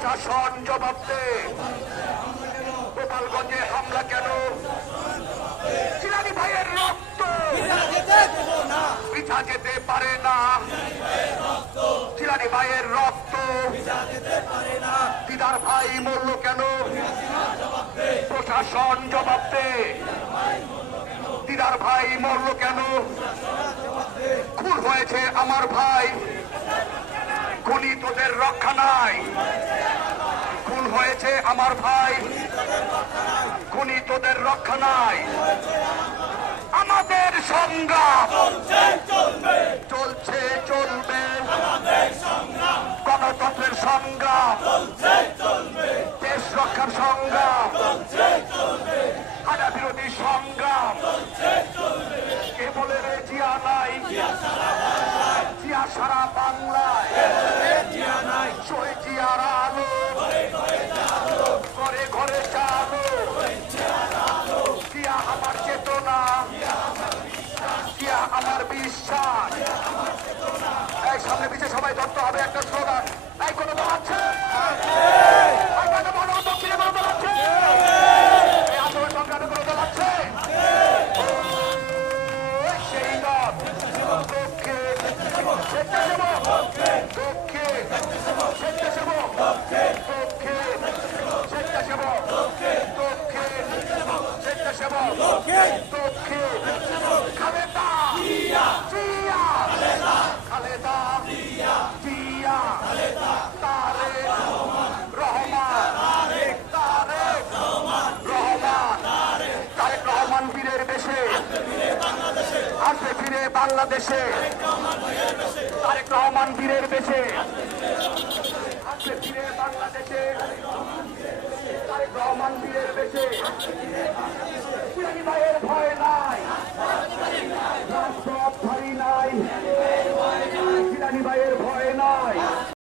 প্রশাসন জবাব দে। গোপালগঞ্জে হামলা কেন? জিলানি ভাইয়ের রক্ত। পিছা যেতে পারে না। জিলানি ভাইয়ের রক্ত। দিদার ভাই মরল কেন? প্রশাসন জবাব দে। দিদার ভাই মরল কেন? খুন হয়েছে আমার ভাই। খুনি তোদের রক্ষা নাই। হয়েছে আমার ভাই। খুনি তোদের রক্ষা নাই। আমাদের সংগ্রাম। চলছে, চলবে। গণতন্ত্রের সংগ্রাম। দেশ রক্ষার সংগ্রাম। হানা বিরোধী সংগ্রাম। কে বলে জিয়া নাই। জিয়া সারা বাংলায়। বিশ্বাস এই সামনে পিছিয়ে সবাই ধরতে হবে, একটা স্লোগান এই কোনো দল আছে? দক্ষিণে কোনো দল আছে? আন্দোলন সংগ্রামে কোনো দল আছে? সেই দল। পক্ষে স্বেচ্ছাসেবক। পক্ষে স্বেচ্ছাসেবক। পক্ষে স্বেচ্ছাসেবক। পক্ষে স্বেচ্ছাসেবক পক্ষে খালেদা জিয়া খালেদা জিয়া তারেক রহমান তারেক রহমান তারেক রহমান বীরের বেশে আসবে ফিরে বাংলাদেশে। তারেক রহমান বীরের বেশে। আসবে ফিরে বাংলাদেশে। তারেক রহমান বীরের বেশে। ভাইয়ের ভয় নাই। ভারী নাই। ভয়